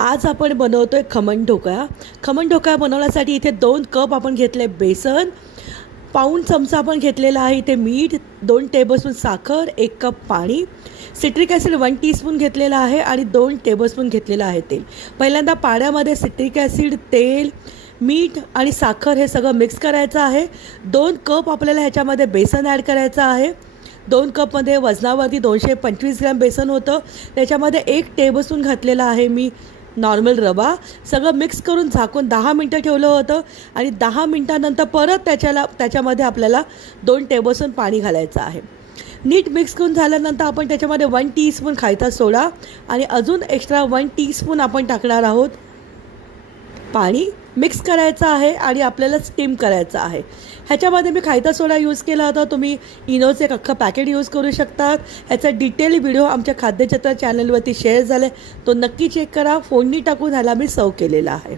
आज आपण बनवतोय खमण ढोकळा. खमण ढोकळा बनवण्यासाठी इथे 2 कप आपण घेतले बेसन, पाऊण चमचा आपण घेतलेला आहे इथे मीठ, 2 टेबलस्पून साखर, 1 कप पाणी, सिट्रिक ॲसिड 1 टीस्पून घेतलेला आहे आणि 2 टेबलस्पून घेतलेलं आहे तेल. पहिल्यांदा पाण्यामध्ये सिट्रिक ॲसिड, तेल, मीठ आणि साखर हे सगळं मिक्स करायचं आहे. 2 कप आपल्याला ह्याच्यामध्ये बेसन ॲड करायचं आहे. 2 कपमध्ये वजनावरती 225 ग्रॅम बेसन होतं. त्याच्यामध्ये 1 टेबलस्पून घातलेला आहे मी नॉर्मल रवा. सगळं मिक्स करून झाकून 10 मिनटं ठेवलं होतं आणि 10 मिनटानंतर परत त्याच्यामध्ये आपल्याला 2 टेबलस्पून पाणी घालायचं आहे. नीट मिक्स करून झाल्यानंतर आपण त्याच्यामध्ये 1 टीस्पून खायचा सोडा आणि अजून एक्स्ट्रा 1 टीस्पून आपण टाकणार आहोत पाणी. मिक्स करायचं आहे आणि आपल्याला स्टीम करायचं आहे. ह्याच्यामध्ये मी खायचा सोडा यूज केला होता. तुम्ही इनोचं एक अख्खं पॅकेट यूज करू शकतात. ह्याचा डिटेल व्हिडिओ आमच्या खाद्यजत्रा चॅनलवरती शेअर झाला आहे, तो नक्की चेक करा. फोडणी टाकून ह्याला मी सर्व केलेला आहे.